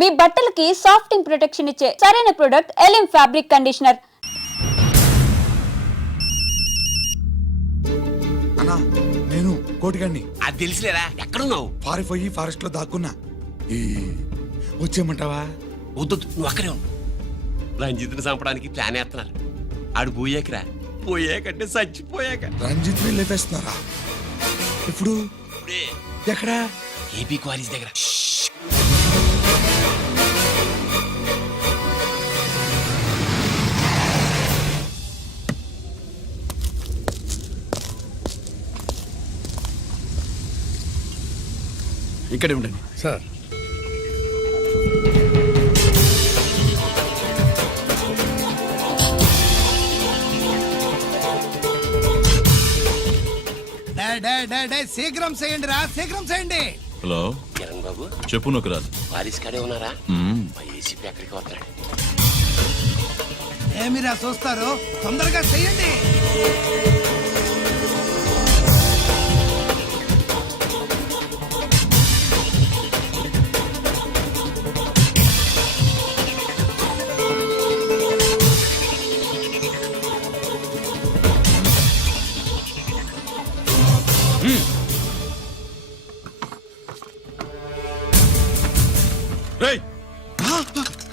మీ బట్టలకి సాఫ్టింగ్ ప్రొటెక్షన్ ఇచ్చే సరైన ప్రొడక్ట్ ఎలిమ్ ఫ్యాబ్రిక్ కండిషనర్. అన్నా నేను కోటిగాడిని. అది తెలిసిలేరా? ఎక్కడున్నావు? పారిపోయి ఫారెస్ట్ లో దాక్కున్నా. వచ్చేయమంటావా? వద్దు, నువ్వు అక్కడే ఉన్నావు. రంజిత్ని చంపడానికి ప్లాన్ వేస్తున్నారు. ఆడు పోయాకరా, పోయాకంటే చచ్చిపోయాక. రంజిత్ ని లేపేస్తున్నారా? ఇప్పుడు ఇప్పుడే ఎక్కడా? ఏపీ కాలేజ్ దగ్గర. ఇక్కడే ఉండండి సార్. శీఘ్రం చేయండి రా, శీఘ్రం చేయండి. హలో కిరణ్ బాబు, చెప్పు నొక్కరాజు. వారిస్ కాడే ఉన్నారా? మా ఏసీపీ ఎక్కడికి వస్తున్నాడు. ఏమిరా చూస్తారు, తొందరగా చెయ్యండి.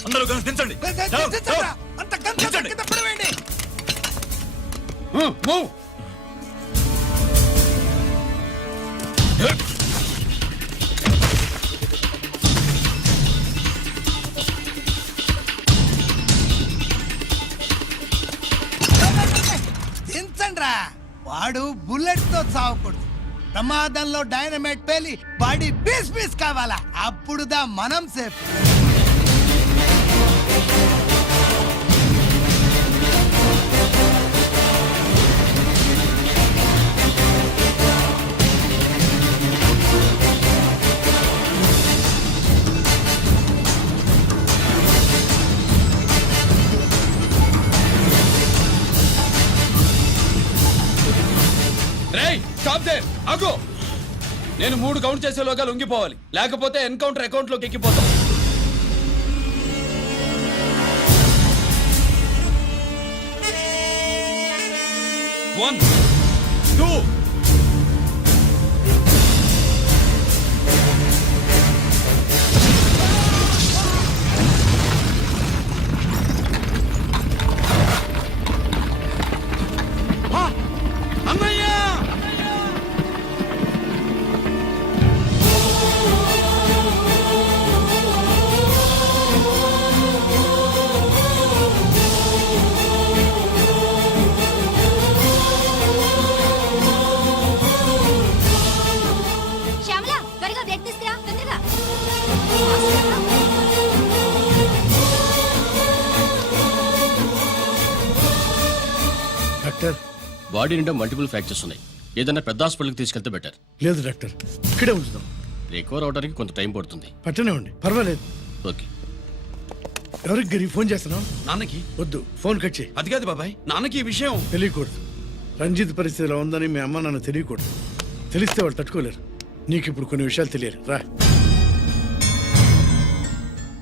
అందరూ దించండి. అంత కింద పడవేయండి. దించండ్రా. వాడు బుల్లెట్ తో చావకూడదు. ప్రమాదంలో డైనమైట్ పేలి బాడీ పీస్ పీస్ కావాలా, అప్పుడుదా మనం సేఫ్. నేను 3 కౌంట్ చేసేలోగా లొంగిపోవాలి, లేకపోతే ఎన్కౌంటర్ అకౌంట్ లోకి ఎక్కిపోతాం. 1 2 డాక్టర్, బాడీ నిండా మల్టిపుల్ ఫ్రాక్చర్స్ ఉన్నాయి. ఏదైనా పెద్ద హాస్పిటల్కి తీసుకెళ్తే బెటర్. లేదు డాక్టర్, ఇక్కడే ఉంచుదాం. రికవర్ అవడానికి కొంత టైం పడుతుంది. పట్టనే ఉండి పర్వాలేదు. ఓకే. ఎవరికి గిరి ఫోన్ చేస్తున్నావు? నాన్నకి. వద్దు, ఫోన్ కట్ చేయి. అది కాదు బాబాయ్, నాన్నకి ఈ విషయం తెలియకూడదు. రంజిత్ పరిస్థితిలో ఉందని మీ అమ్మ నాన్న తెలియకూడదు. తెలిస్తే వాళ్ళు తట్టుకోలేరు. నీకు ఇప్పుడు కొన్ని విషయాలు తెలియాలి. రా.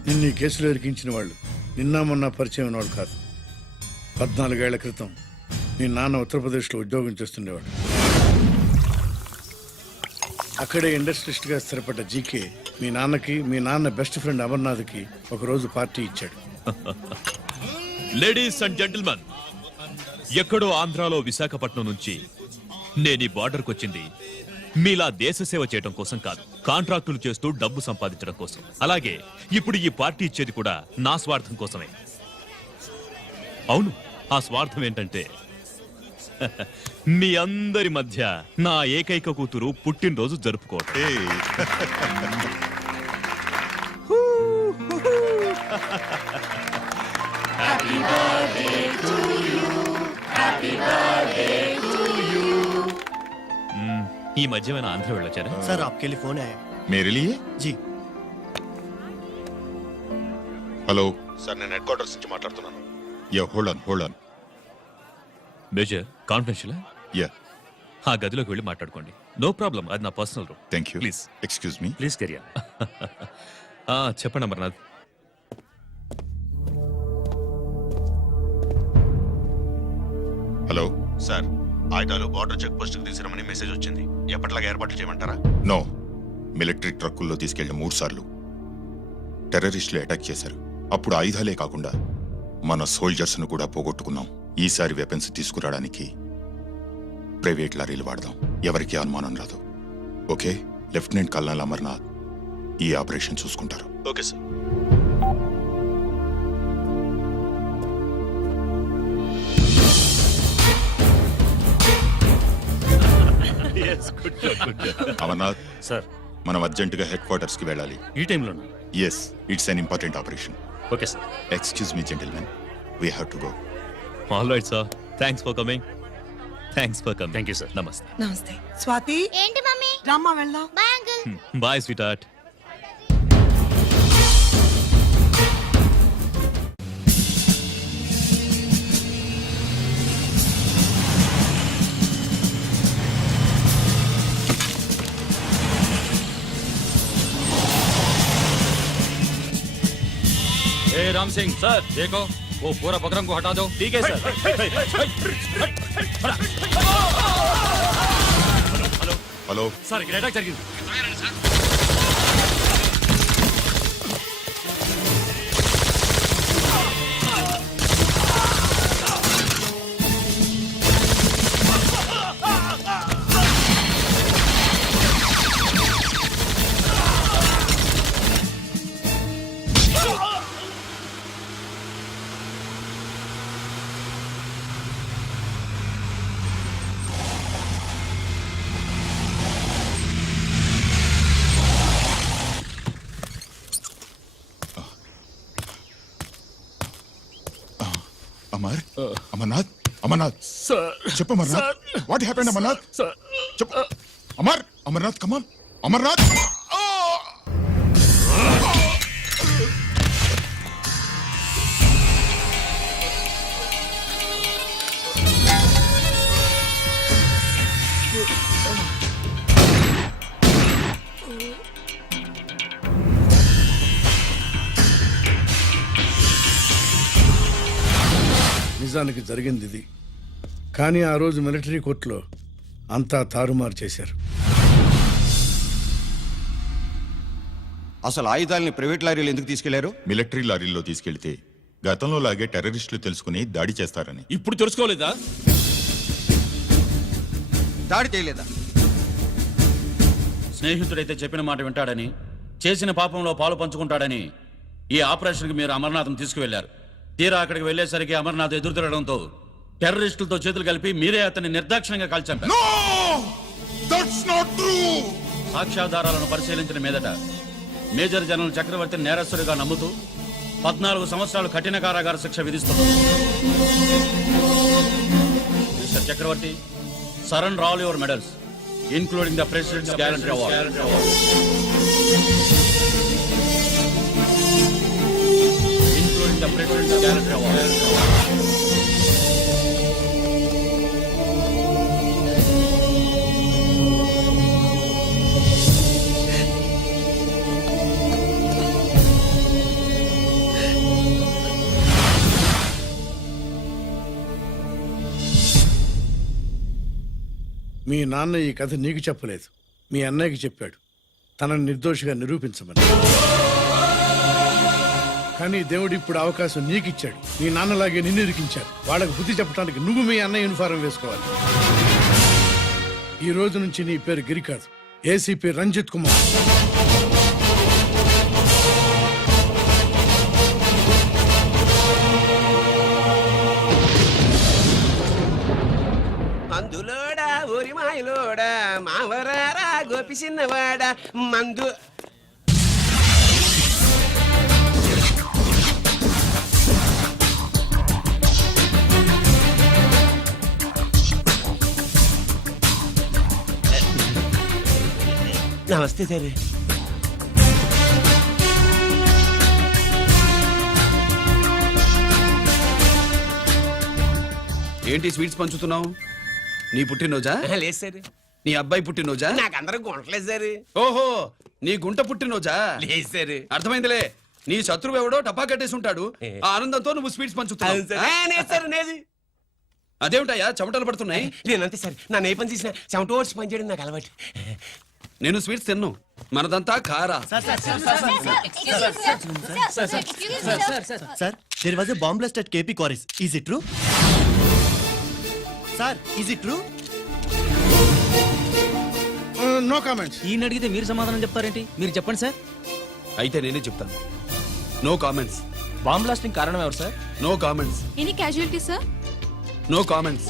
నిన్ను ఈ కేసులో ఇరికించిన వాళ్ళు నిన్న మొన్న పరిచయం ఉన్నవాళ్ళు కాదు. 14 ఏళ్ల క్రితం మీ నాన్న ఉత్తరప్రదేశ్లో ఉద్యోగం చేస్తుండేవాడు. అక్కడే ఇండస్ట్రియలిస్ట్గా స్థిరపడ్డ జీకే మీ నాన్నకి, మీ నాన్న బెస్ట్ ఫ్రెండ్ అమర్నాథ్కి ఒకరోజు పార్టీ ఇచ్చాడు. లేడీస్ అండ్ జెంటిల్మెన్, ఎక్కడో ఆంధ్రాలో విశాఖపట్నం నుంచి నేను ఈ బార్డర్కి వచ్చింది మీలా దేశ సేవ చేయడం కోసం కాదు, కాంట్రాక్టులు చేస్తూ డబ్బు సంపాదించడం కోసం. అలాగే ఇప్పుడు ఈ పార్టీ ఇచ్చేది కూడా నా స్వార్థం కోసమే. అవును, ఆ స్వార్థం ఏంటంటే మీ అందరి మధ్య నా ఏకైక కూతురు పుట్టినరోజు జరుపుకోవటం. ఈ మధ్యమైన ఆంధ్ర వెళ్ళొచ్చారా? सर आपके लिए फोन आया। मेरे लिए? जी హలో సార్, నేను హెడ్ క్వార్టర్స్ నుంచి మాట్లాడుతున్నాను. Yeah, hold on. Major, confidential? Yeah, ఆ గదిలోకి వెళ్ళి మాట్లాడుకోండి. నో ప్రాబ్లం, అది నా personal room. Thank you. Please excuse me. Please career. చెప్పండి అమర్నాథ్. హలో సార్ ఆయుధాలు బార్డర్ చెక్ పోస్ట్ కి తీసుకురమని మెసేజ్ వచ్చింది. ఎప్పటిలాగా ఏర్పాట్లు చేయమంటారా? నో. మిలిటరీ ట్రక్కుల్లో తీసుకెళ్లిన 3 సార్లు టెర్రరిస్టులు అటాక్ చేశారు. అప్పుడు ఆయుధాలే కాకుండా మన సోల్జర్స్ ను కూడా పోగొట్టుకున్నాం. ఈసారి వెపన్స్ తీసుకురావడానికి ప్రైవేట్ లారీలు వాడదాం. ఎవరికీ అనుమానం రాదు. ఓకే? లెఫ్టినెంట్ కల్నల్ అమర్నాథ్ ఈ ఆపరేషన్ చూసుకుంటారు. Okay sir. అమర్నాథ్ సార్ మనం అర్జెంటుగా హెడ్ క్వార్టర్స్ కి వెళ్ళాలి. ఈ టైంలోనా? Yes, it's an important operation. Okay sir. Excuse me gentlemen, we have to go. All right sir. Thanks for coming. Thank you sir. నమస్తే. నమస్తే. స్వాతి ఏంటి మమ్మీ? రామ్మా వెళ్దాం. Bye uncle. Bye sweetheart. Ram Singh sir देखो वो पूरा बकरम को हटा दो. ठीक है सर. హలో సార్ ఇక్కడ అటాక్ జరిగింది. అమర్నాథ్, అమర్నాథ్ చెప్పు. Amarnath, what happened? అమర్నాథ్ చెప్పు. అమర్నాథ్ కమాన్. అమర్నాథ్. నిజానికి జరిగింది ఇది. కానీ ఆ రోజు మిలిటరీ కోర్టులో అంతా తారుమారు చేశారు. అసలు ఆయుధాలని ప్రైవేట్ లారీలు ఎందుకు తీసుకెళ్లారు? మిలిటరీ లారీల్లో తీసుకెళ్తే గతంలో లాగే టెర్రరిస్టులు తెలుసుకుని దాడి చేస్తారని. ఇప్పుడు తెలుసుకోలేదా? దాడి చేయలేదా? స్నేహితుడైతే చెప్పిన మాట వింటాడని, చేసిన పాపంలో పాలు పంచుకుంటాడని ఈ ఆపరేషన్కి మీరు అమర్నాథ్ను తీసుకువెళ్లారు. తీరా అక్కడికి వెళ్లేసరికి అమర్నాథ్ ఎదురు తిరగడంతో టెర్రరిస్టులతో చేతులు కలిపి మీరే అతన్ని నిర్దాక్షిణ్యంగా కాల్చారు. సాక్ష్యాధారాలను పరిశీలించిన మీదట మేజర్ జనరల్ చక్రవర్తిని నేరస్తుడిగా నమ్ముతూ 14 సంవత్సరాలు కఠిన కారాగార శిక్ష విధిస్తున్నారు. Mister Chakravarthi, surrender all your medals including the president's gallantry award. The President's Gallantry Award. మీ నాన్న ఈ కథ నీకు చెప్పలేదు, మీ అన్నయ్యకి చెప్పాడు, తనని నిర్దోషిగా నిరూపించమని. కానీ దేవుడు ఇప్పుడు అవకాశం నీకు ఇచ్చాడు. మీ నాన్నలాగే నిన్ను ఇరికించాడు. వాళ్ళకు బుద్ధి చెప్పడానికి నువ్వు మీ అన్నయ్య యూనిఫారం వేసుకోవాలి. ఈ రోజు నుంచి నీ పేరు గిరి కాదు, ఏసీపీ రంజిత్ కుమార్. మందులోడా ఊరి మాయలోడా మావరారా గోపి చిన్నవాడా మందు. నమస్తే సార్. ఏంటి స్వీట్స్ పంచుతున్నావు? నీ పుట్టినరోజా? లేదు సార్. నీ అబ్బాయి పుట్టినరోజా? నాకు అందరూ గుంటలేదు సార్. ఓహో, నీ గుంట పుట్టినరోజా? లేదు సార్. అర్థమైందిలే. నీ శత్రువు ఎవడో టపా కట్టేసి ఉంటాడు. ఆ ఆనందంతో నువ్వు స్వీట్స్ పంచుతున్నావు. లేదు సార్, లేదు. అదేమిటయ్యా చెమటలు పడుతున్నాయి? నేనంతే సార్ నన్ను ఏ పని చేసినా చెమట ఓడ్చి పని చేయడం నాకు అలవాటు. నేను స్వీట్స్ తిన్ను, మనదంతా కారా. Sir, there was a bomb blast at KP Quarries. Is it true? Sir, is it true? No comments. ఈయన అడిగితే మీరు సమాధానం చెప్తారేంటి? మీరు చెప్పండి సార్. అయితే నేనే చెప్తాను. No comments. బాంబ్ బ్లాస్టింగ్ కారణం ఎవరు sir? No comments. Any casualty sir? No comments.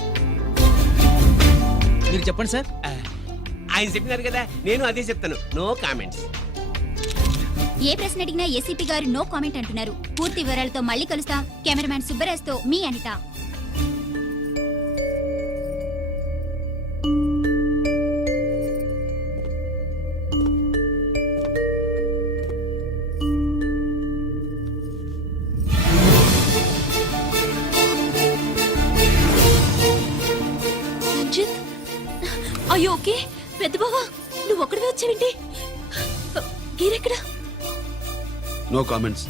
మీరు చెప్పండి సార్. ఆయన చెప్పినారు కదా నేను అదే చెప్తాను. No comments. ఏ ప్రశ్న అడిగినా ఏసీపీ గారు నో కామెంట్ అంటున్నారు. పూర్తి వివరాలతో మళ్ళీ కలుస్తాం. కెమెరామ్యాన్ సుబ్బరాజ్ తో మీ అనిత. రంజిత్, అయ్యో ఓకే. పెద్ద బావా నువ్వు ఒక్కడివే వచ్చావేంటి? గిరెక్కడా? No comments.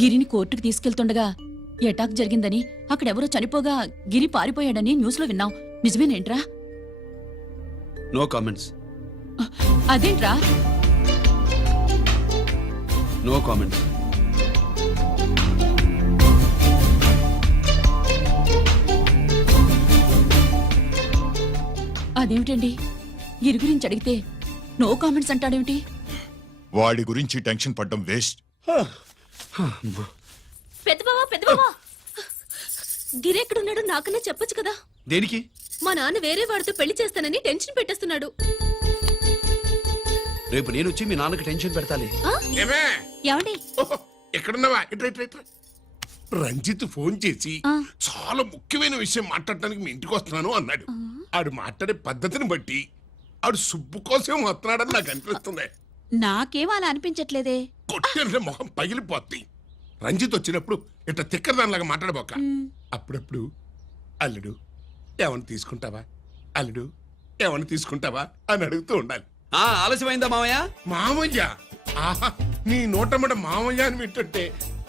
గిరిని కోర్టుకు తీసుకెళ్తుండగా అటాక్ జరిగిందని, అక్కడెవరో చనిపోగా గిరి పారిపోయాడని న్యూస్ లో విన్నాం. నిజమేనేంట్రా? No comments. అదేంట్రా? No comments. అదేమిటండి, గిరి గురించి అడిగితే నో కామెంట్స్ అంటాడేమిటి? వాడి గురించి టెన్షన్ పడ్డం వేస్ట్. పెద్ద బావా గిరి ఎక్కడున్నాడో నాకన్నా చెప్పొచ్చు కదా. దేనికి? మా నాన్న వేరే వాడితో పెళ్లి చేస్తానని టెన్షన్ పెట్టేస్తున్నాడు. రేపు నేను వచ్చి మీ నాన్నకి టెన్షన్ పెడతాలి. ఏమే ఏమండి? ఎక్కడున్నావా? ఇట్రా ఇట్రా ఇట్రా. రంజిత్ ఫోన్ చేసి ఆ. చాలా ముఖ్యమైన విషయం మాట్లాడటానికి మీ ఇంటికి వస్తున్నాను అన్నాడు. ఆడు మాట్లాడే పద్ధతిని బట్టి ఆడు సుబ్బు కోసం వస్తున్నాడని నాకు అనిపిస్తుంది. నాకేం అలా అనిపించట్లేదే. కొట్టిన మొహం పగిలిపోద్ది. రంజిత్ వచ్చినప్పుడు ఇట్లా తిక్కరదానిలాగా మాట్లాడబోక. అప్పుడప్పుడు అల్లుడు ఏమన్నా తీసుకుంటావా, అల్లుడు ఏమన్నా తీసుకుంటావా అని అడుగుతూ ఉండాలి. ఆలస్యమైందా మామయ్య? మామయ్య, ఆహా, నీ నోటమ్మట మామయ్య అని వింటుంటే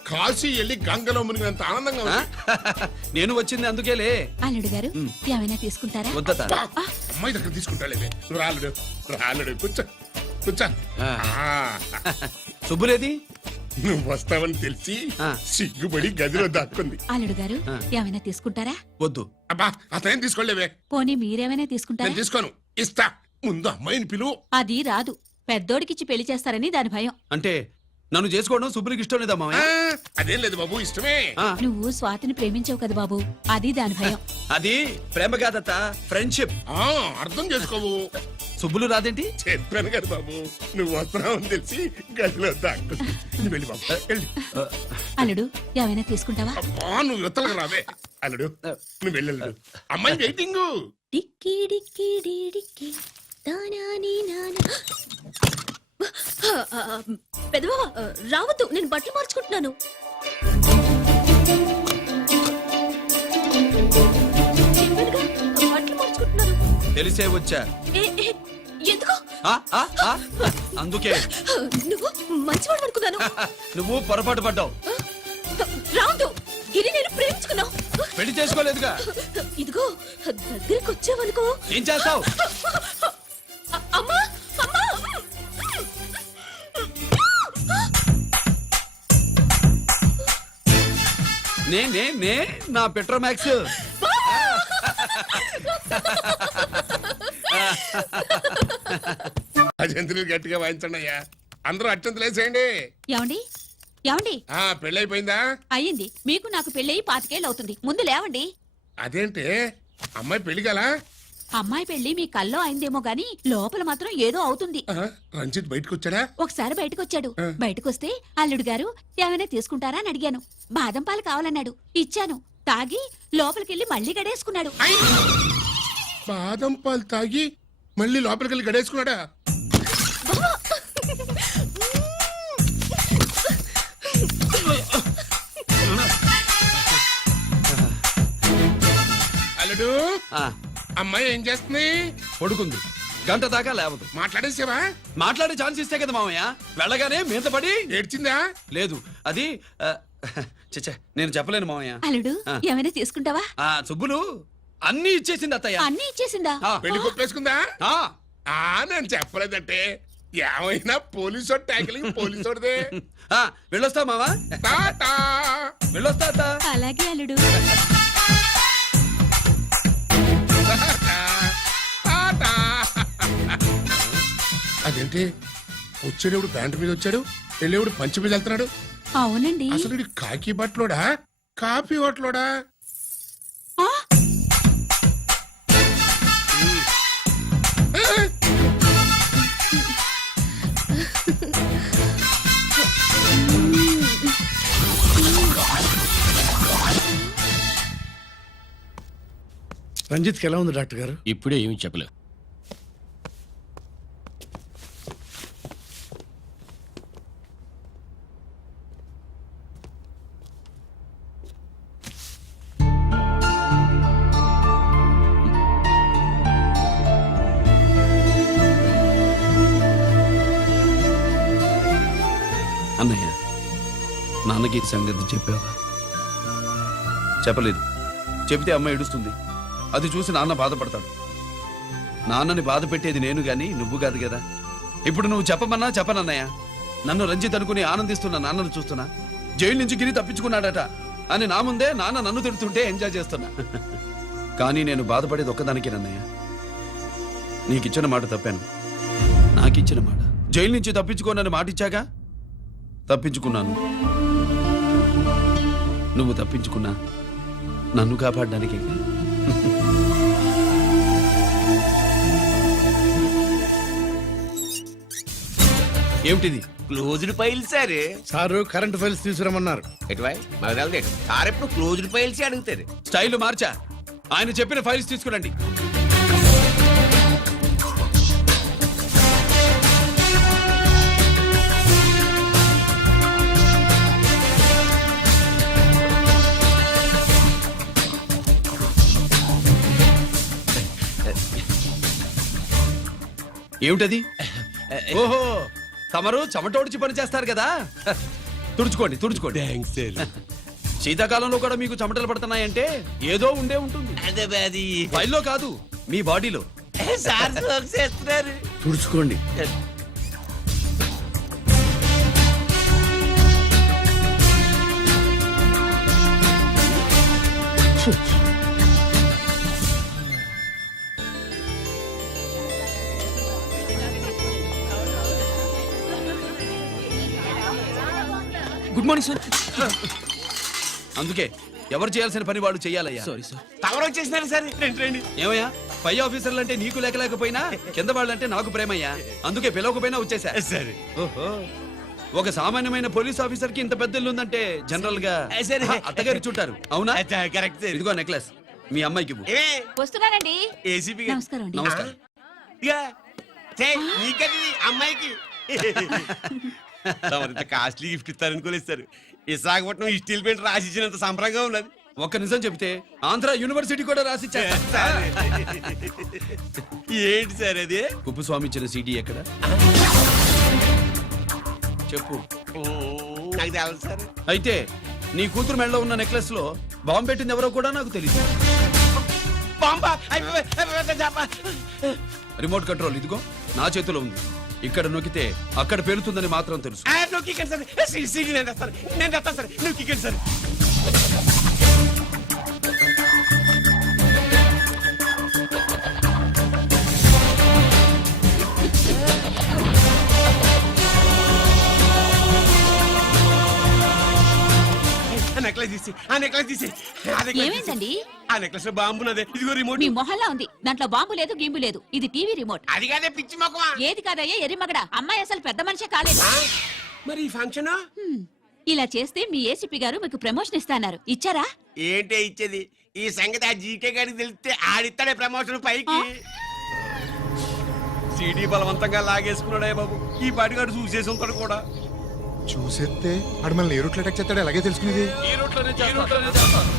కాశీ వెళ్ళి గంగలో మునిగినంత ఆనందంగా ఉంది. నేను వచ్చింది అందుకేలే. అల్లుడు గారు ఏమైనా తీసుకుంటారా? వద్దట. అబ్బా, అమ్మాయి దగ్గర తీసుకుంటాలేవే. నువ్వు రాలుడు రాలుడు కూర్చో కూర్చో. సుబ్బులేది? నువ్వు వస్తావని తెలిసి సిగ్గుపడి గదిలో దాక్కుంది. అల్లుడు గారు ఏమైనా తీసుకుంటారా? వద్దు. అబ్బా, అతనేం తీసుకోలేవే. పోనీ మీరేమైనా తీసుకుంటారా? నేను తీసుకోను, ఇస్తా. ముందు అమ్మాయిని పిలువు. అది రాదు. పెద్దోడికిచ్చి పెళ్లి చేస్తారని దాని భయం. అంటే నన్ను చేసుకోవడం సుబ్బులకి ఇష్టం లేదా మామయ్య? అదేం లేదు బాబు, ఇష్టమే. నువ్వు స్వాతిని ప్రేమించావు కదా బాబు, అది దాని భయం. అది ప్రేమ కాదత్త, ఫ్రెండ్షిప్. అర్థం చేసుకోవు. సుబ్బులు రాదేంటి? చెప్పాను కదా బాబు, నువ్వు వస్తున్నావని తెలిసి గదిలో దాక్కుంది. నువ్వు వెళ్ళి బాబు వెళ్ళి. అల్లుడు ఏమైనా తీసుకుంటావా? అబ్బా, నువ్వు యువతలకు రావే. అల్లుడు నువ్వు వెళ్ళడు, అమ్మాయి వెయిటింగ్. డిక్కి డిక్కి డిక్కి తానాని నానా. పెద్దవా రావద్దు, నేను బట్టలు మార్చుకుంటున్నాను. చెప్పానుగా, బట్టలు మార్చుకుంటున్నాను. తెలిసే వచ్చా. ఎందుకు? అందుకే. నువ్వు మంచివాడు అనుకున్నాను. నువ్వు పొరపాటు పడ్డావు. రావద్దు, గిరి నేను ప్రేమించుకున్నావు. పెళ్లి చేసుకోలేదుగా. ఇదిగో దగ్గరికి వచ్చావనుకో. ఏం చేస్తావు? అమ్మా అమ్మా. నే నా పెట్రోమాక్స్. అజంతులు గట్టిగా వాయించండి అయ్యా. అందరూ అత్యంతలు వేసేయండి. ఏమండి ఏమండి? పెళ్ళైపోయిందా? అయ్యింది. మీకు నాకు పెళ్ళయి 25 ఏళ్ళు అవుతుంది. ముందు లేవండి. అదేంటి అమ్మాయి పెళ్లి గల? అమ్మాయి పెళ్లి మీ కల్లో అయిందేమో గాని లోపల మాత్రం ఏదో అవుతుంది. రంజిత్ బయటకు వచ్చాడా? ఒకసారి బయటకొచ్చాడు. బయటకొస్తే అల్లుడు గారు ఏమైనా తీసుకుంటారా అని అడిగాను. బాదం పాలు కావాలన్నాడు. ఇచ్చాను. తాగి లోపలికెళ్ళి మళ్ళీ గడేసుకున్నాడు. బాదం పాలు తాగి మళ్ళీ లోపలికి వెళ్ళి గడేసుకున్నాడా? అల్లుడు, అమ్మాయి ఏం చేస్తుంది? పడుకుంది. గంట దాకా లేవదు. మాట్లాడేసావా? మాట్లాడే ఛాన్స్ ఇస్తే కదా మామయ్య. వెళ్ళగానే మీద పడి ఏడ్చిందా? లేదు. అది చచ్చా నేను చెప్పలేను మామయ్య. అల్లుడు ఆ. ఏమైనా తీసుకుంటావా? ఆ సుబ్బులు అన్ని ఇచ్చేసింది అత్తయ్య. అన్నీ ఇచ్చేసిందా? ఆ, పెళ్లి కొప్పేసుకుందా ఆ, నేను చెప్పలేదంటే ఏమైనా పోలీసు ట్యాకిలింగ్ పోలీసోడిదే. ఆ, వెళ్ళొస్తా మావా, టాటా. వెళ్ళొస్తా అత్త. అలాగే అల్లుడు. టాటా. అదేంటి వచ్చేటప్పుడు ప్యాంటు మీద వచ్చాడు, వెళ్ళేప్పుడు పంచి మీద వెళ్తున్నాడు. అవునండి. అసలు ఇది కాకి బట్టలోడా కాఫీ బట్టలోడా? ఆ, రంజిత్కి ఎలా ఉంది డాక్టర్ గారు? ఇప్పుడే ఏమి చెప్పలేదు. అన్నయ్య నాన్నకి ఈ సంగతి చెప్పావా? చెప్పలేదు. చెబితే అమ్మ ఏడుస్తుంది. అది చూసి నాన్న బాధపడతాడు. నాన్నని బాధ పెట్టేది నేను గాని నువ్వు కాదు కదా. ఇప్పుడు నువ్వు చెప్పమన్నా చెప్పనన్నయ్య. నన్ను రంజిత్ అనుకుని ఆనందిస్తున్న నాన్నను చూస్తున్నా. జైలు నుంచి గిరి తప్పించుకున్నాడట అని నా ముందే నాన్న నన్ను తిడుతుంటే ఎంజాయ్ చేస్తున్నా. కానీ నేను బాధపడేది ఒక్కదానికేనన్నయ్య. నీకిచ్చిన మాట తప్పాను. నాకిచ్చిన మాట జైలు నుంచి తప్పించుకోనని మాట ఇచ్చాగా, తప్పించుకున్నాను. నువ్వు తప్పించుకున్నా నన్ను కాపాడడానికి. ఏమిటిది? Closed file sir. Sir current files తీసుకురమ్మన్నారు. ఎటువై మాకు తెలదు. సార్ ఎప్పుడు క్లోజ్డ్ ఫైల్స్ అడుగుతారు. స్టైల్ మార్చా. ఆయన చెప్పిన ఫైల్స్ తీసుకురండి. ఏమిటది? ఓహో, తమరు చెమటోడిచి పని చేస్తారు కదా. తుడుచుకోండి తుడుచుకోండి. శీతాకాలంలో కూడా మీకు చెమటలు పడుతున్నాయంటే ఏదో ఉండే ఉంటుంది. అది ఫైల్లో కాదు, మీ బాడీలో. సార్ జోక్స్ చేస్తున్నారు. తుడుచుకోండి. Good morning sir. అందుకే ఎవరు చేయాల్సిన పని వాళ్ళు చెయ్యాలయ్యా. Sorry sir. తమరు వచ్చేసినారు సార్. రండి. ఏమయ్యా, పై ఆఫీసర్లు అంటే నీకు లేకపోయినా కింద వాళ్ళంటే నాకు ప్రేమయ్యా. అందుకే పిలవకపోయినా వచ్చేసా. సరే. ఓహో, ఒక సామాన్యమైన పోలీస్ ఆఫీసర్ కి ఇంత పెద్ద ఇల్లు ఉందంటే జనరల్ గా సరే. అత్తగారు చుట్టారు. అవునా? Correct sir. ఇదిగో నెక్లెస్ మీ అమ్మాయికి ఇవ్వు. వస్తున్నానండి. ఏసీపీ నమస్కారం అండి. నమస్కారం. నీకది అమ్మాయికి తమరింత కాస్ట్లీ గిఫ్ట్ ఇస్తారనుకోలేదు సార్. విశాఖపట్నం ఈ స్టీల్ పెయింట్ రాసి ఇచ్చినంత సంబరంగా ఉన్నది. ఒక్క నిజం చెప్తే ఆంధ్ర యూనివర్సిటీ కూడా రాసిచ్చా. ఏంటి సార్ అది? కుప్పస్వామి ఇచ్చిన సీడీ ఎక్కడ చెప్పు. నాకు తెలదు సార్. అయితే నీ కూతురు మెడలో ఉన్న నెక్లెస్ లో బాంబు పెట్టింది ఎవరో కూడా నాకు తెలియదు. బాంబా! రిమోట్ కంట్రోల్ ఇదిగో నా చేతిలో ఉంది. ఇక్కడ నొక్కితే అక్కడ పేలుతుందని మాత్రం తెలుసు. నువ్వు కిక్కండి సార్. సీడీ నేను తెస్తాను. నేను తెస్తాను సార్. నువ్వు కిక్కండి సార్. ఆ నెక్లెస్ తీసి ఏమైందండి? ఆ నెక్లెస్ లో బాంబు ఉన్నదే. ఇదిగో రిమోట్. మీ మొహల్లా ఉంది. దాంట్లో బాంబు లేదు, గింబు లేదు. ఇది టీవీ రిమోట్. అది కాదే పిచ్చి మొక్కమా. ఏది కాదయ్యా ఎర్రిమగడ. అమ్మాయి అసలు పెద్ద మనిషే కాలేదు. మరి ఈ ఫంక్షన్ ఇలా చేస్తే మీ ఏసీపీ గారు మీకు ప్రమోషన్ ఇస్తాన్నారు. ఇచ్చారా? ఏంటే ఇచ్చేది? ఈ సంగతి ఆ జీకే గారికి తెలిస్తే ఆడిస్తాడే ప్రమోషన్ పైకి. సీడీ బలవంతంగా లాగేసుకున్నాడే బాబు. ఈ పాటిగాడు చూసేసి ఉంటాడు కూడా. చూసేస్తే ఆడు మనల్ని ఏ రూట్లో అటాక్ చేస్తాడో ఎలాగే తెలుసుకునేది. ఈ రూట్లోనే చేస్తాను.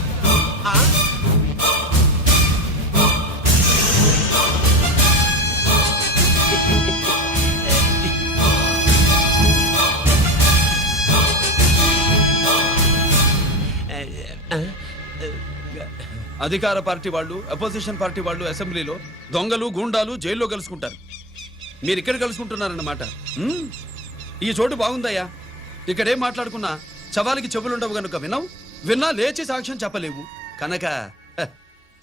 అధికార పార్టీ వాళ్ళు అపోజిషన్ పార్టీ వాళ్ళు అసెంబ్లీలో దొంగలు గూండాలు జైల్లో కలుసుకుంటారు. మీరు ఇక్కడ కలుసుకుంటున్నారన్నమాట. ఈ చోటు బాగుందయ్యా. ఇక్కడేం మాట్లాడుకున్నా శవాలకి చెవులుండవు గనుక విన్నా లేచి సాక్ష్యం చెప్పలేవు కనుక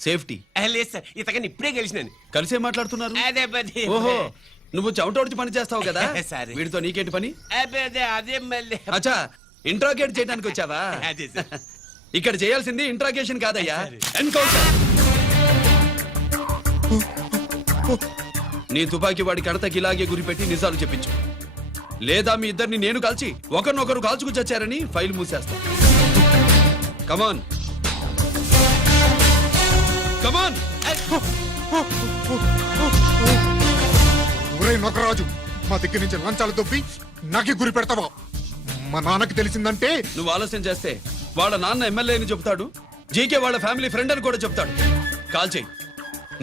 సేఫ్టీ. లేదు సార్, ఇతగాని ఇప్పుడే కలిసినాను. కలిసే మాట్లాడుతున్నారు. అదే పది. ఓహో, నువ్వు చెమటోడిచి పని చేస్తావు కదా. సరే. వీడితో నీకేంటి పని? అదే మళ్ళీ అచ్చా, ఇంట్రాగేట్ చేయడానికి వచ్చావా? అదే సార్. ఇక్కడ చేయాల్సింది ఇంట్రాగేషన్ కాదయ్యా, ఎన్కౌంటర్. నీ తుపాకీ వాడి కడతకి ఇలాగే గురిపెట్టి నిజాలు చెప్పించు, లేదా మీ ఇద్దరిని నేను కాల్చి ఒకరినొకరు కాల్చుకు చచ్చారని ఫైల్ మూసేస్తా. కమాన్ కమాన్. ఒరే నొకరాజు, మా దగ్గర నుంచి లంచాలు దొబ్బి నాకే గురి పెడతావా? మా నాన్నకి తెలిసిందంటే నువ్వు ఆలస్యం చేస్తే వాళ్ళ నాన్న ఎమ్మెల్యే అని చెప్తాడు, జీకే వాళ్ళ ఫ్యామిలీ ఫ్రెండ్ అని కూడా చెప్తాడు. కాల్ చేయి.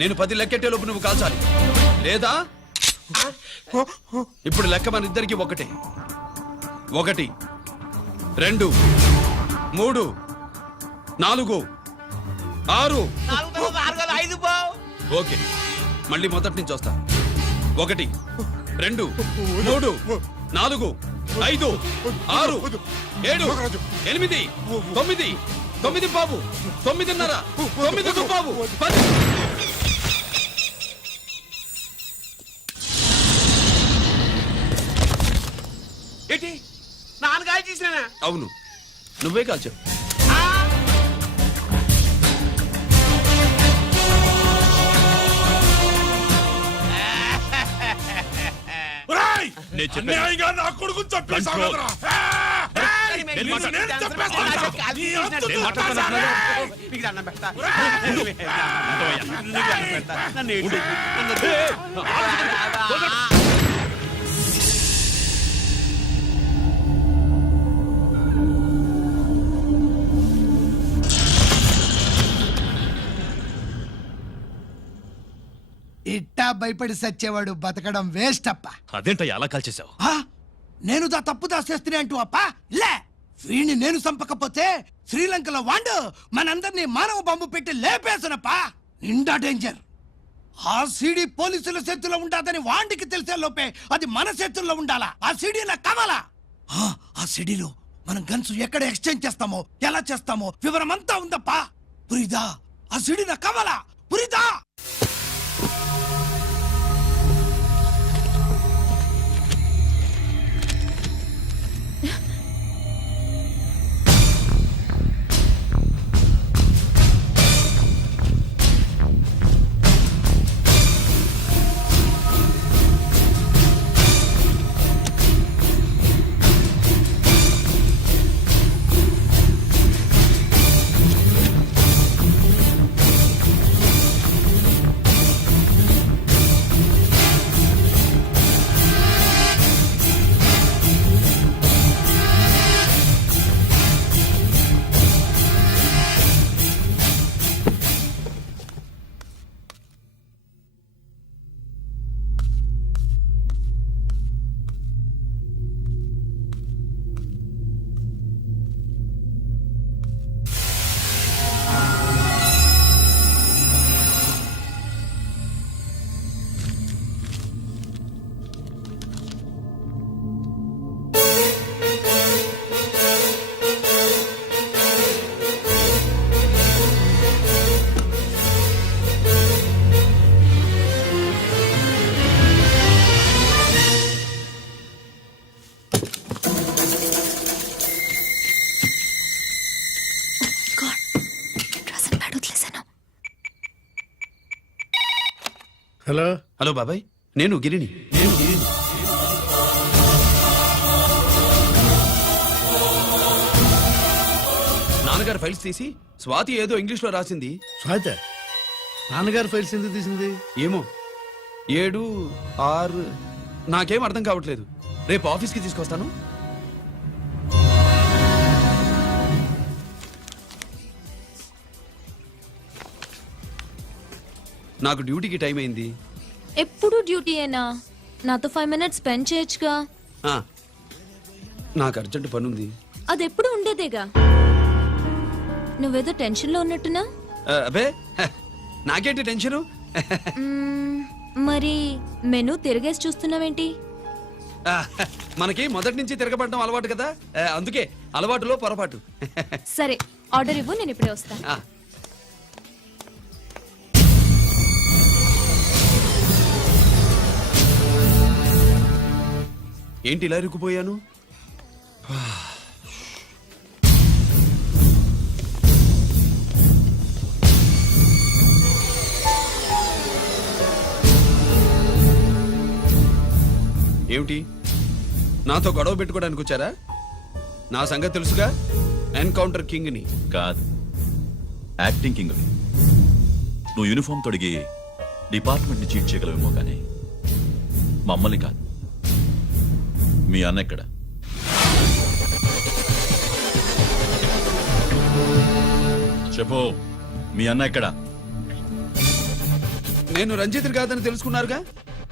నేను 10 లెక్కెట్టే లోపు నువ్వు కాల్చాలి, లేదా ఇప్పుడు లెక్క మన ఇద్దరికి ఒకటే. 1 2 3 4 6. 5 బావ్. ఓకే, మళ్ళీ మొదటి నుంచి వస్తా. 1 2 3 4 5 6 7 8 9 9 బాబు 9:30 9 బాబు 10. ఏంటి నాన్నగారు చేసినా? అవును, నువ్వే కాల్చావు. నేను చెప్పాను. నా కొడుకు Control. ఇట్టా భయపడి సచ్చేవాడు బతకడం వేస్ట్ అప్ప. అదేంటయ్యా అలా కాల్చేశావు? ఆ? నేను తప్పు దాచేస్తున్నా అంటూ అప్ప లే. వీణ్ణి నేను చంపకపోతే శ్రీలంకలో వాండు మనందరినీ మానవ బాంబు పెట్టి లేపేసనప్ప. నిండా డేంజర్. ఆ సీడీ పోలీసుల చేతుల్లో ఉండాదని వాండికి తెలిసే లోపే అది మన చేతుల్లో ఉండాలా. ఆ సీడీ నాకు కావాలా. ఆ సీడీలో మనం గన్స్ ఎక్కడ ఎక్స్చేంజ్ చేస్తామో ఎలా చేస్తామో వివరం అంతా ఉందప్పా. పురిదా, ఆ సీడీ నాకు కావాలా. పురిదా. హలో హలో బాబాయ్, నేను గిరిని. నాన్నగారు ఫైల్స్ తీసి స్వాతి ఏదో ఇంగ్లీష్ లో రాసింది. స్వాతి నాన్నగారు ఫైల్స్ ఎందుకు తీసింది? ఏమో 7 6 నాకేం అర్థం కావట్లేదు. రేపు ఆఫీస్కి తీసుకొస్తాను. నాకు డ్యూటీకి టైం అయింది. ఎప్పుడు డ్యూటీయేనా? నాతో 5 minutes స్పెండ్ చేయొచ్చుగా. నాకు అర్జెంట్ పని ఉంది. అది ఎప్పుడు ఉండేదేగా. నువ్వేదో టెన్షన్ లో ఉన్నట్టున్నా అబే నాకేంటి టెన్షను? మరి మెనూ తిరగేసి చూస్తున్నావేంటి? మనకి మొదటి నుంచి తిరగబడడం అలవాటు కదా, అందుకే అలవాటులో పొరపాటు. సరే ఆర్డర్ ఇవ్వు, నేను ఇప్పుడే వస్తాను. ఆ, ఏంటి ఇలా ఇరుక్కుపోయాను? ఏమిటి, నాతో గొడవ పెట్టుకోవడానికి వచ్చారా? నా సంగతి తెలుసుగా, ఎన్కౌంటర్ కింగ్ని. కాదు, యాక్టింగ్ కింగ్. నువ్వు యూనిఫామ్ తొడిగి డిపార్ట్మెంట్ని చీట్ చేయగలవేమో కానీ మమ్మల్ని కాదు. మీ అన్న ఎక్కడ? చెప్పు, మీ అన్న ఎక్కడ? నేను రంజిత్ కాదని తెలుసుకున్నారుగా,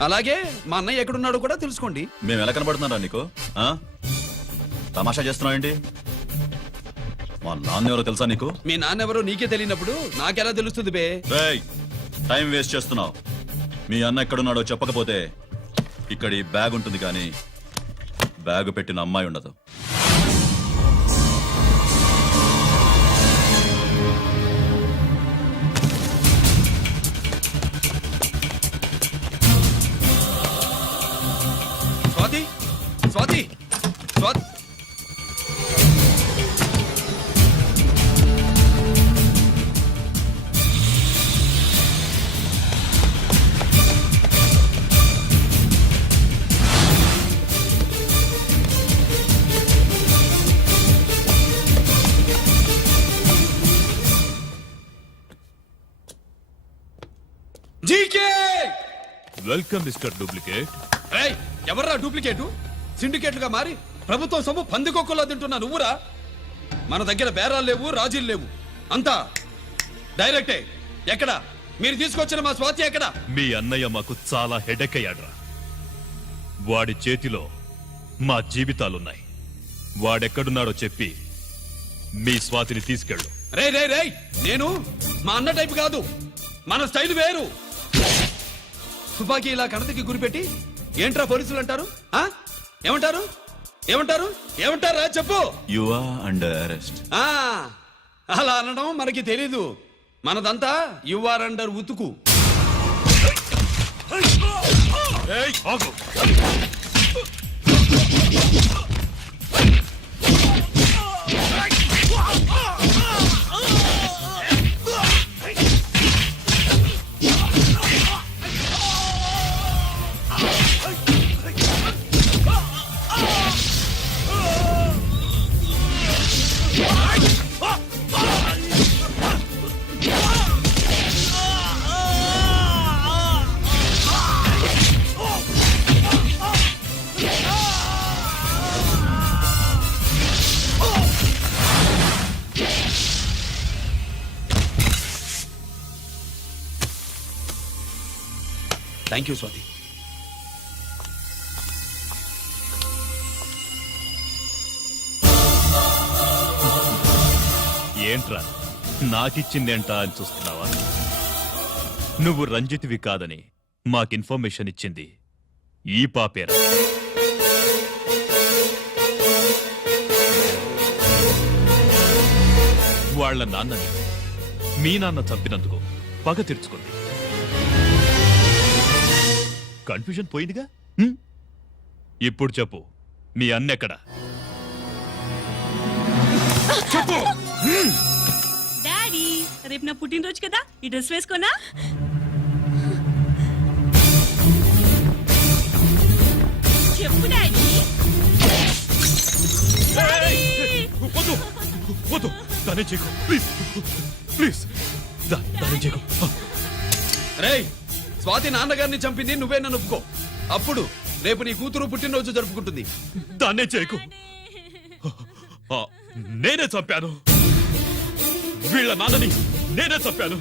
అలాగే మా అన్నయ్య ఎక్కడున్నాడో కూడా తెలుసుకోండి. మేము ఎలా కనబడుతున్నారా నీకు? ఆ? తమాషా చేస్తున్నావేంటి? మా నాన్న ఎవరో తెలుసా నీకు? మీ నాన్నెవరో నీకే తెలియనప్పుడు నాకెలా తెలుస్తుంది బే? రేయ్, టైం వేస్ట్ చేస్తున్నావు. మీ అన్న ఎక్కడున్నాడో చెప్పకపోతే ఇక్కడ ఈ బ్యాగ్ ఉంటుంది కానీ బ్యాగ్ పెట్టిన అమ్మాయి ఉండదు. Swathi, Swathi, Swathi. GK! Welcome mister duplicate. ఏయ్, ఎవర్రా డూప్లికేటు? సిండికేట్లుగా మారి ప్రభుత్వం సొమ్ము పందికొక్కలో తింటున్నా నువ్వురా? మన దగ్గర బేరాలు లేవు, రాజీలు లేవు, అంతా డైరెక్టే. ఎక్కడ మీరు తీసుకొచ్చిన మా స్వాతి ఎక్కడ? మీ అన్నయ్య మాకు చాలా హెడెక్ అయ్యాడ్రా. వాడి చేతిలో మా జీవితాలున్నాయి. వాడెక్కడున్నాడో చెప్పి మీ స్వాతిని తీసుకెళ్ళు. రే రే రే, నేను మా అన్న టైపు కాదు, మన స్టైల్ వేరు. తుపాకీ ఇలా కణతికి గురిపెట్టి ఏంట్రా పోలీసులు అంటారు? ఆ? ఏమంటారు? ఏమంటారు? ఏమంటారా చెప్పు. You are under arrest. ఆ, అలా అనడం మనకి తెలీదు. మనదంతా యువర్ అండర్ ఉతుకు. Thank you Swathi. ఏంట్రా నాకిచ్చిందేంటా అని చూస్తున్నావా? నువ్వు రంజిత్వి కాదని మాకు ఇన్ఫర్మేషన్ ఇచ్చింది ఈ పాపేరా. వాళ్ళ నాన్నని మీ నాన్న చంపినందుకు పగ తీర్చుకుంది. కన్ఫ్యూజన్ పోయిందిగా. ఇప్పుడు చెప్పు, మీ అన్నెక్కడా? చెప్పు. డాడీ, రేపు నా పుట్టినరోజు కదా, ఈ డ్రెస్ వేసుకోనా? చెప్పు డాడీ. వద్దు వద్దు, దానే చేయకు ప్లీజ్ ప్లీజ్, దానే చేయకు. రేయ్, స్వాతి నాన్నగారిని చంపింది నువ్వే నన్ను ఒప్పుకో. అప్పుడు రేపు నీ కూతురు పుట్టినరోజు జరుపుకుంటుంది. దాన్నే చేయకు. నేనే చంపాను, వీళ్ళ నాన్నని నేనే చంపాను.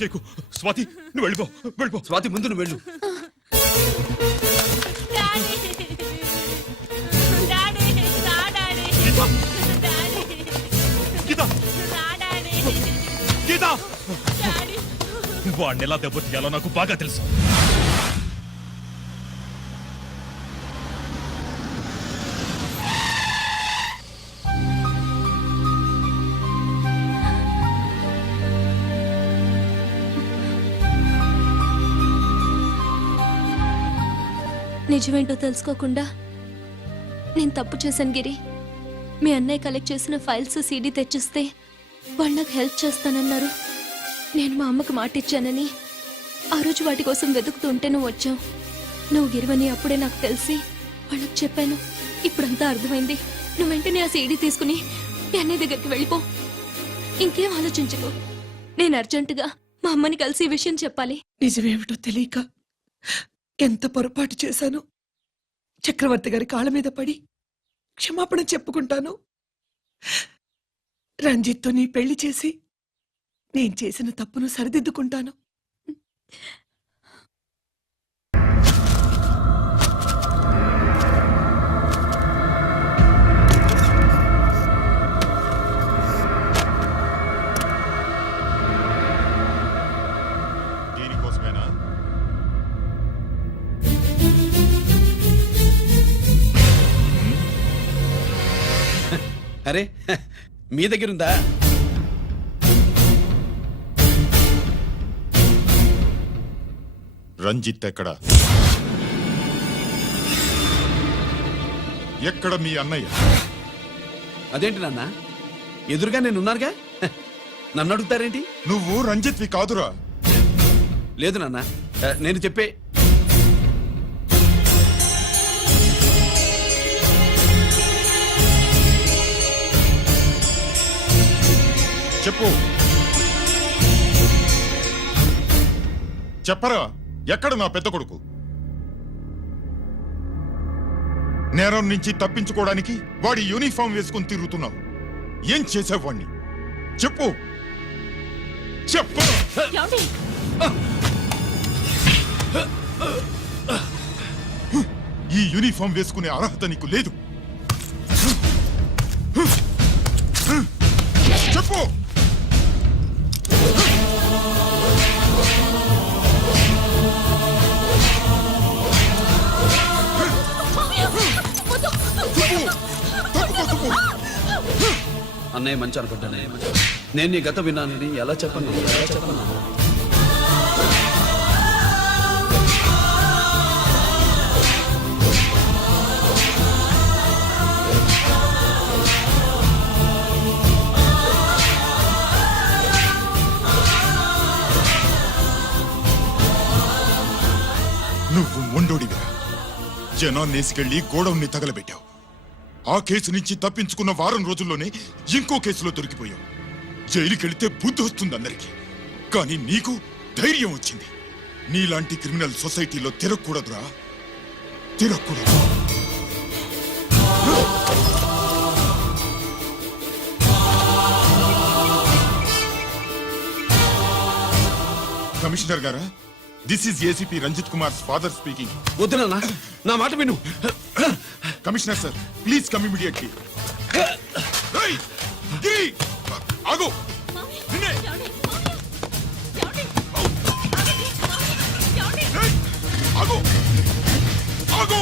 చేయకు స్వాతి నువ్వు వెళ్ళిపో వెళ్ళిపో. స్వాతి ముందు నువ్వు వెళ్ళు. గీత గీత వాడిని ఎలా దెబ్బతీయాలో నాకు బాగా తెలుసు. నిజమేంటో తెలుసుకోకుండా నేను తప్పు చేశాను గిరి. మీ అన్నయ్య కలెక్ట్ చేసిన ఫైల్స్ సీడీ తెచ్చిస్తే వాళ్ళు నాకు హెల్ప్ చేస్తానన్నారు. నేను మా అమ్మకు మాట ఇచ్చానని ఆ రోజు వాటి కోసం వెతుకుతూ ఉంటే నువ్వు వచ్చావు. నువ్వు గిరివని అప్పుడే నాకు తెలిసి వాళ్ళకి చెప్పాను. ఇప్పుడంతా అర్థమైంది. నువ్వు వెంటనే ఆ సీడీ తీసుకుని మీ అన్నయ్య దగ్గరికి వెళ్ళిపో. ఇంకేం ఆలోచించకు. నేను అర్జెంటుగా మా అమ్మని కలిసి ఈ విషయం చెప్పాలి. నిజమేమిటో తెలియక ఎంత పొరపాటు చేశాను. చక్రవర్తి గారి కాళ్ళ మీద పడి క్షమాపణ చెప్పుకుంటాను. రంజిత్తో నీ పెళ్లి చేసి నేను చేసిన తప్పును సరిదిద్దుకుంటాను. దీనికోసమేనా? అరే మీ దగ్గర ఉందా? రంజిత్ ఎక్కడ? ఎక్కడ మీ అన్నయ్య? అదేంటి నాన్న, ఎదురుగా నేను ఉన్నారుగా, నన్ను అడుగుతారేంటి? నువ్వు రంజిత్వి కాదురా. లేదు నాన్న, నేను చెప్పే చెప్పు. చెప్పరా, ఎక్కడ నా పెద్ద కొడుకు? నేరం నుంచి తప్పించుకోవడానికి వాడి యూనిఫామ్ వేసుకుని తిరుగుతున్నావు. ఏం చేసావు వాణ్ణి? చెప్పు చెప్పు. ఈ యూనిఫామ్ వేసుకునే అర్హత నీకు లేదు. చెప్పు. అన్నయ్య మంచి అనుకుంటానే. నేను నీ గత విన్నానని ఎలా చెప్పను? నువ్వు మొండోడిగా జనాన్నేసుకెళ్లి గోడౌన్ని తగలబెట్టావు. ఆ కేసు నుంచి తప్పించుకున్న వారం రోజుల్లోనే ఇంకో కేసులో దొరికిపోయావు. జైలుకెళ్తే బుద్ధి వస్తుంది అందరికీ, కానీ నీకు ధైర్యం వచ్చింది. నీలాంటి క్రిమినల్ సొసైటీలో తిరగకూడదురా, తిరగకూడదు. కమిషనర్ గారా, this is ACP Ranjith Kumar father speaking. వద్దు నాన్న, నా మాట విను. Commissioner sir, please come immediately. ఆగు. నిన్నే. ఏయ్, ఆగు. ఆగు.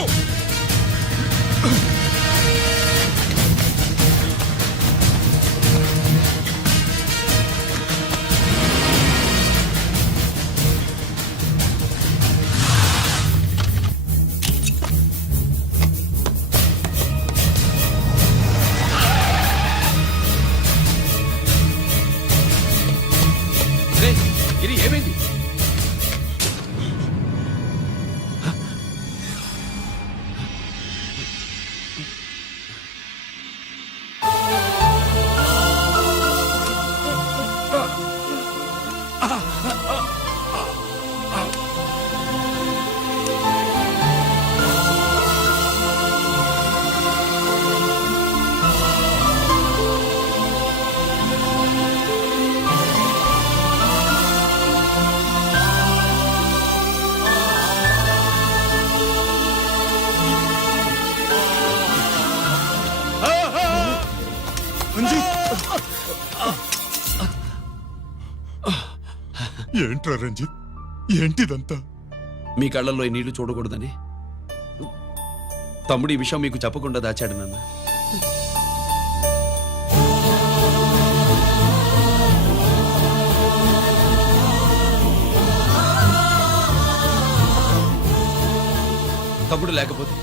ఏంట్రా రంజిత్ ఏంటిదంతా? మీ కళ్ళల్లో ఈ నీళ్లు చూడకూడదని తమ్ముడు ఈ విషయం మీకు చెప్పకుండా దాచాడు నాన్న. తమ్ముడు లేకపోతే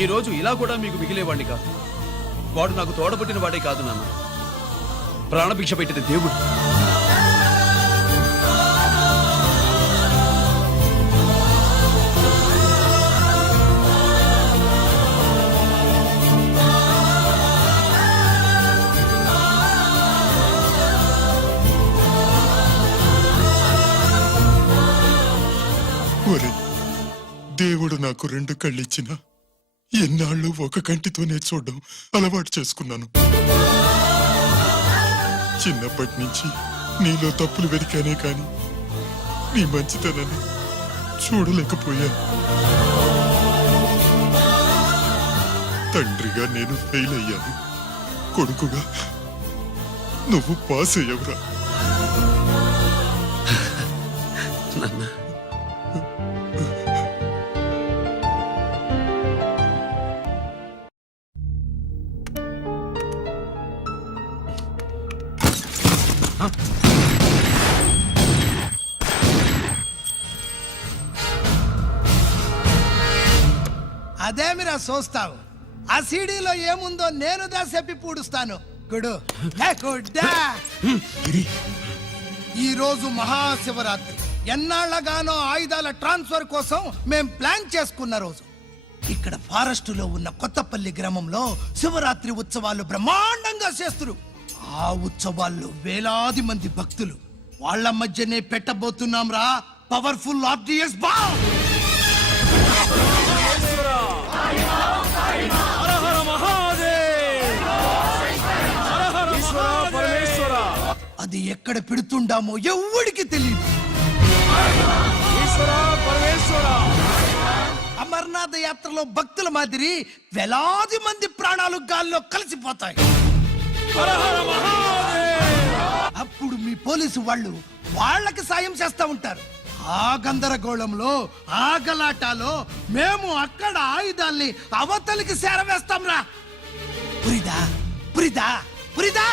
ఈ రోజు ఇలా కూడా మీకు మిగిలేవాడిని కాదు. వాడు నాకు తోడబుట్టిన వాడే కాదు నాన్న, ప్రాణభిక్ష పెట్టిన దేవుడు. ఒరే, దేవుడు నాకు 2 కళ్ళిచ్చినా ఎన్నాళ్ళు ఒక కంటితోనే చూడడం అలవాటు చేసుకున్నాను. చిన్నప్పటి నుంచి నీలో తప్పులు వెతికానే కాని నీ మంచితనాన్ని చూడలేకపోయాను. తండ్రిగా నేను ఫెయిల్ అయ్యాను, కొడుకుగా నువ్వు పాస్ అయ్యవురా. నాన్న, అదేమిరా చూస్తావు? ఆ సీడీలో ఏముందో నేను చెప్పి పూడుస్తాను. గుడు గుడ్డా. ఈ రోజు మహాశివరాత్రి. ఎన్నాళ్లగానో ఆయుధాల ట్రాన్స్ఫర్ కోసం మేం ప్లాన్ చేసుకున్న రోజు. ఇక్కడ ఫారెస్ట్ లో ఉన్న కొత్తపల్లి గ్రామంలో శివరాత్రి ఉత్సవాలు బ్రహ్మాండంగా చేస్తున్నారు. ఆ ఉత్సవాల్లో వేలాది మంది భక్తులు. వాళ్ళ మధ్యనే పెట్టబోతున్నాం రా పవర్ఫుల్ ఆర్డిఎస్ బాంబ్. అది ఎక్కడ పెడుతుండామో ఎవ్వడికి తెలియదు. అమర్నాథ్ యాత్రలో భక్తుల మాదిరి వేలాది మంది ప్రాణాలు గాల్లో కలిసిపోతాయి. అప్పుడు మీ పోలీసు వాళ్ళు వాళ్ళకి సాయం చేస్తా ఉంటారు. ఆ గందరగోళంలో ఆ గలాటాలో మేము అక్కడ ఆయుధాల్ని అవతలికి చేరవేస్తాం రా. పురిదా పురిదా పురిదా.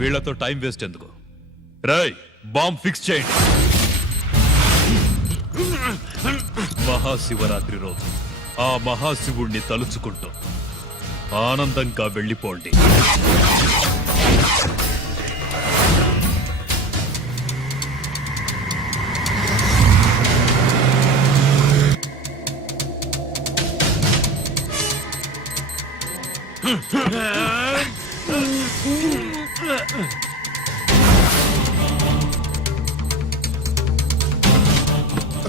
వీళ్లతో టైం వేస్ట్ ఎందుకు? రాయ్, బాంబ్ ఫిక్స్ చేయండి. మహాశివరాత్రి రోజు ఆ మహాశివుణ్ణి తలుచుకుంటూ ఆనందంగా వెళ్ళిపోండి.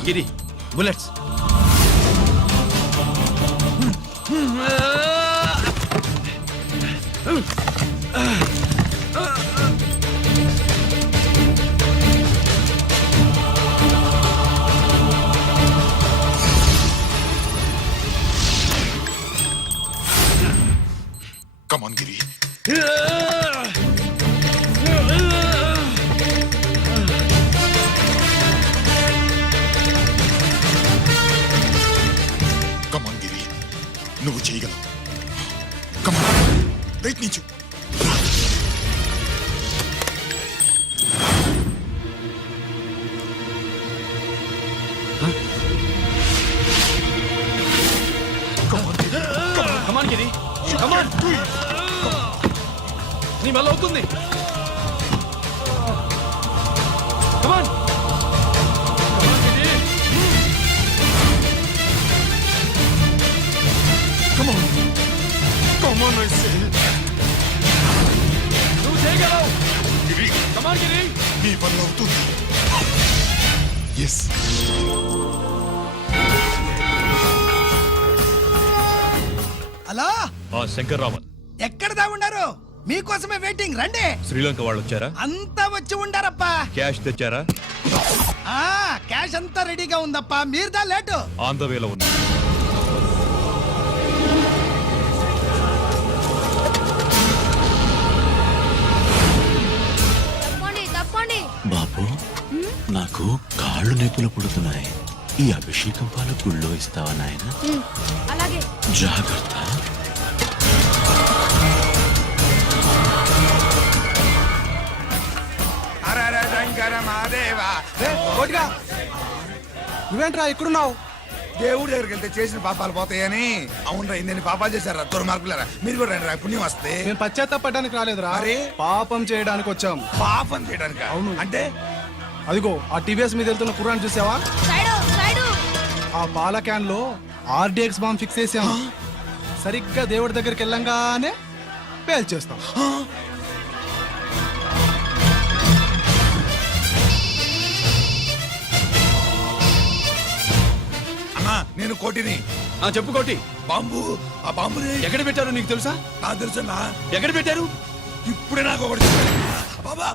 గిరి, bullets. Come on, Giri. Come on, Giri. నువ్వు చేయగలవు. Come on. ప్రయత్నించు. Come on, Giri. Come on. నీ వల్ల అవుతుంది. Come on. Come on. Come on, I say. నువ్వు చేయగలవు. గిరి, Come on, Giri. నీ వల్ల అవుతుంది. Yes. అలా ఆ శంకర్రామన్ ఎక్కడ దాగుండారు? మీకోసమే వెయిటింగ్. రండి. శ్రీలంక వాళ్ళు వచ్చారా? అంతా వచ్చి ఉండారప్పా. క్యాష్ తెచ్చారా? క్యాష్ అంతా రెడీగా ఉందప్పా. మీరుదా లేటు. ఆన్ ద వేలో ఉన్నా. ఒళ్ళు నొప్పులు పుడుతున్నాయి. ఈ అభిషేకం పాలు గుళ్ళో ఇస్తావా నాయన? అలాగే జాగ్రత్త. నువ్వేంట్రా ఇక్కడున్నావు? దేవుడి దగ్గరికి వెళ్తే చేసిన పాపాలు పోతాయని. అవునరా, ఇన్ని పాపాలు చేశారా దుర్మార్గులారా. మీరు కూడా రండి రా, పుణ్యం వస్తే. నేను పశ్చాత్తాపడడానికి రాలేదురా, మరి? పాపం చేయడానికి వచ్చాం. పాపం చేయడానికి? అవును. అంటే అదిగో ఆ టీవీఎస్ మీద వెళ్తున్న కుర్రాన్ని చూసావా? ఆ పాల క్యాన్ లో ఆర్డిఎక్స్ బాంబ్ ఫిక్స్ చేసాం. సరిగ్గా దేవుడి దగ్గరికి వెళ్ళంగానే పేల్చేస్తాం. అన్నా, నేను కోటిని. చెప్పు కోటి. బాంబు, ఆ బాంబుని ఎక్కడ పెట్టారో నీకు తెలుసా? నాకు తెలుసన్నా. ఎక్కడ పెట్టారు? ఇప్పుడే నాకు ఒకటి చెప్పాడు. బాబా,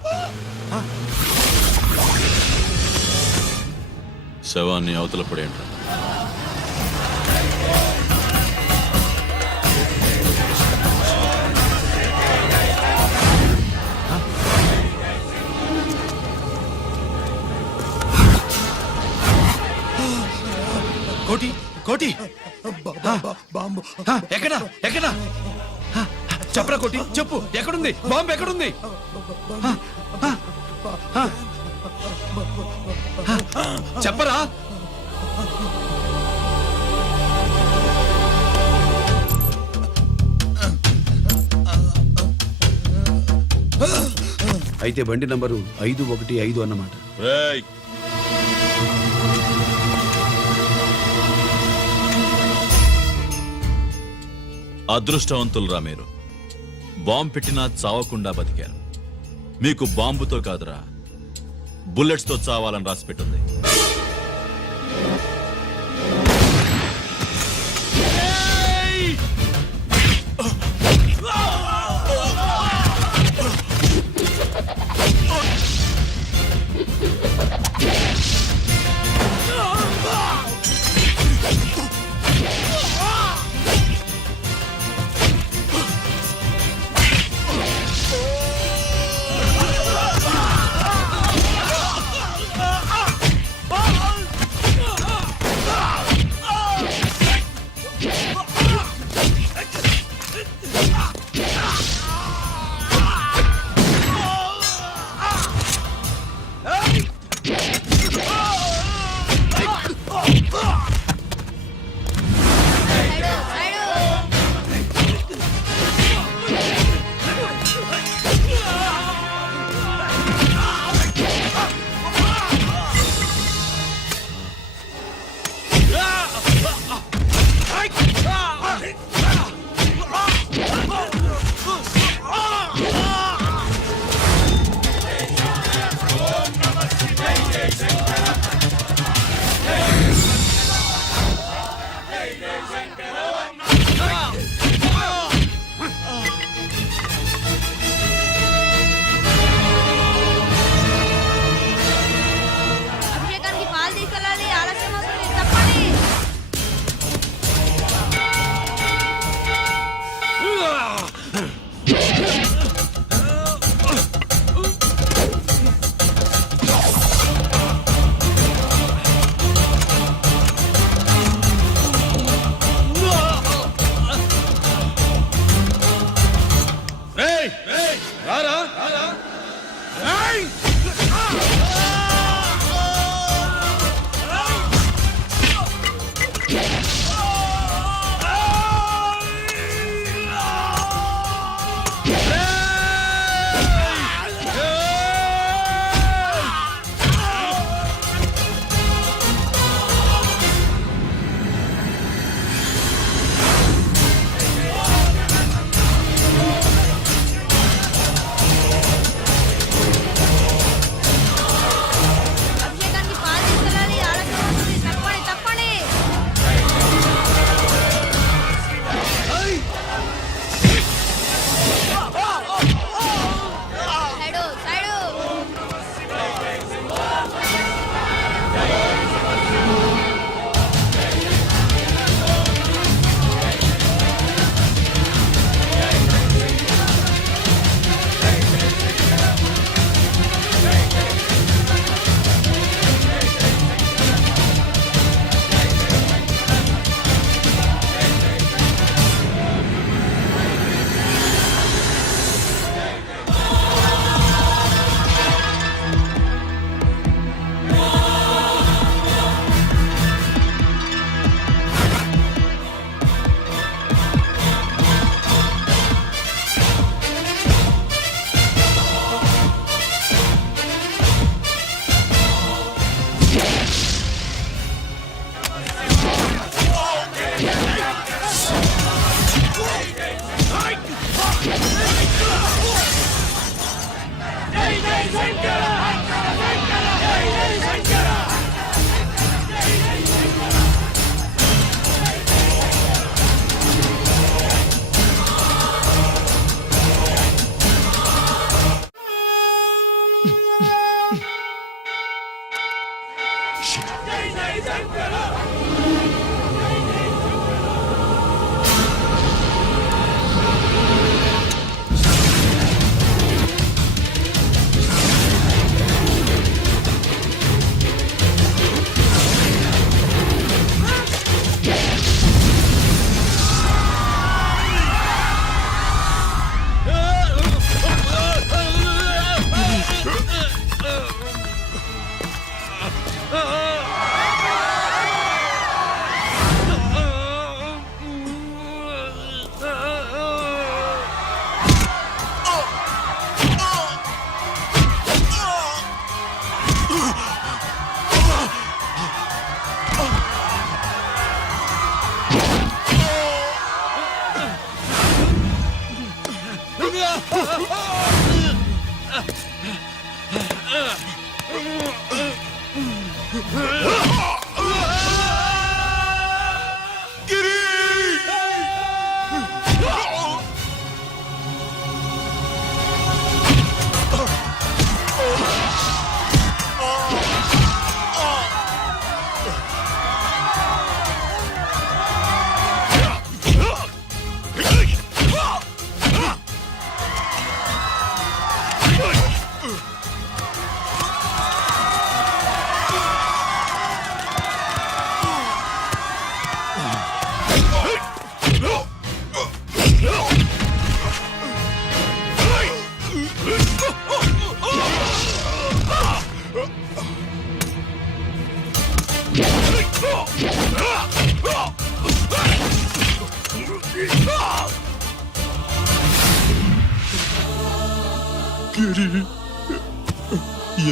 శవాన్ని అవతల పడేయండి. కోటి కోటి బాంబు ఎక్కడ ఎక్కడ చెప్పరా కోటి, చెప్పు. ఎక్కడుంది బాంబు? ఎక్కడుంది? చెప్పరా. అయితే బండి నంబరు 515 అన్నమాట. రేయ్, అదృష్టవంతులరా మీరు. బాంబు పెట్టినా చావకుండా బతికారు. మీకు బాంబుతో కాదురా, బుల్లెట్స్ తో చావాలని రాసి పెట్టింది. అభిషేకానికి పాలు తీసుకెళ్ళాలి, ఆలస్యం అవుతుంది, తప్పండి.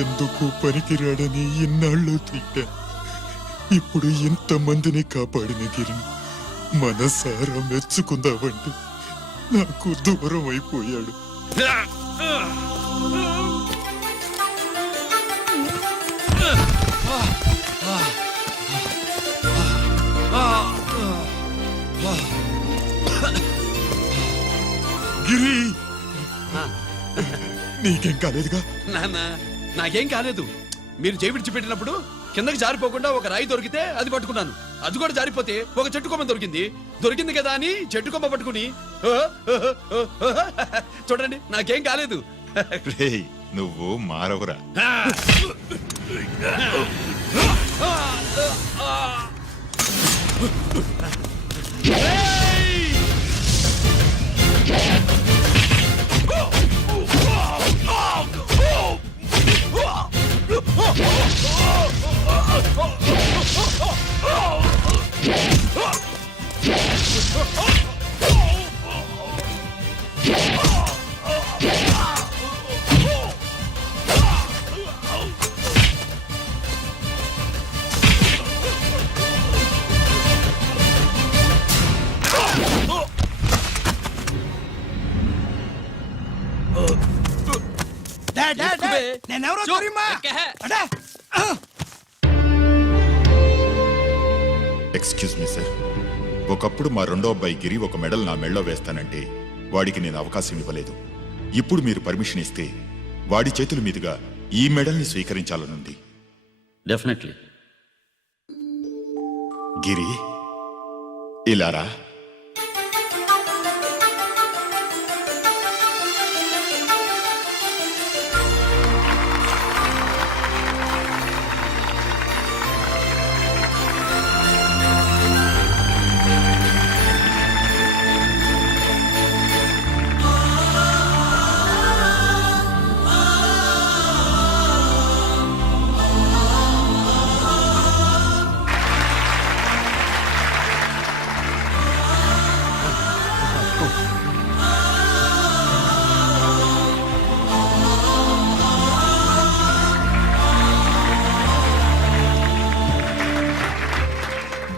ఎందుకు పనికిరాడని ఇన్నాళ్ళు తిట్టా. ఇప్పుడు ఇంతమందిని కాపాడిన గిరి మనసారా మెచ్చుకుందామంటే నాకు దూరం అయిపోయాడు. గిరి నీకేం కాలేదుగా? నాన్న నాకేం కాలేదు. మీరు చేయి విడిచిపెట్టినప్పుడు కిందకి జారిపోకుండా ఒక రాయి దొరికితే అది పట్టుకున్నాను. అది కూడా జారిపోతే ఒక చెట్టు కొమ్మ దొరికింది కదా అని చెట్టు కొమ్మ పట్టుకుని చూడండి నాకేం కాలేదు. రేయ్, నువ్వు మారవురా. నేనెవరో తెలియమా? అడే! ఎక్స్క్యూజ్ మీ సార్, ఒకప్పుడు మా రెండో అబ్బాయి గిరి ఒక మెడల్ నా మెడలో వేస్తానంటే వాడికి నేను అవకాశం ఇవ్వలేదు. ఇప్పుడు మీరు పర్మిషన్ ఇస్తే వాడి చేతుల మీదుగా ఈ మెడల్ని స్వీకరించాలనుంది. డెఫినెట్లీ. గిరి ఇలారా.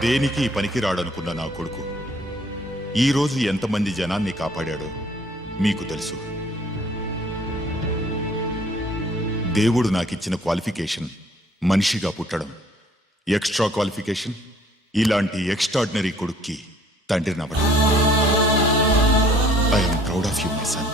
దేనికి పనికిరాడనుకున్న నా కొడుకు ఈరోజు ఎంతమంది జనాన్ని కాపాడాడో మీకు తెలుసు. దేవుడు నాకిచ్చిన క్వాలిఫికేషన్ మనిషిగా పుట్టడం, ఎక్స్ట్రా క్వాలిఫికేషన్ ఇలాంటి ఎక్స్ట్రాడినరీ కొడుక్కి తండ్రినవ్వడం. I'm proud of you my sun.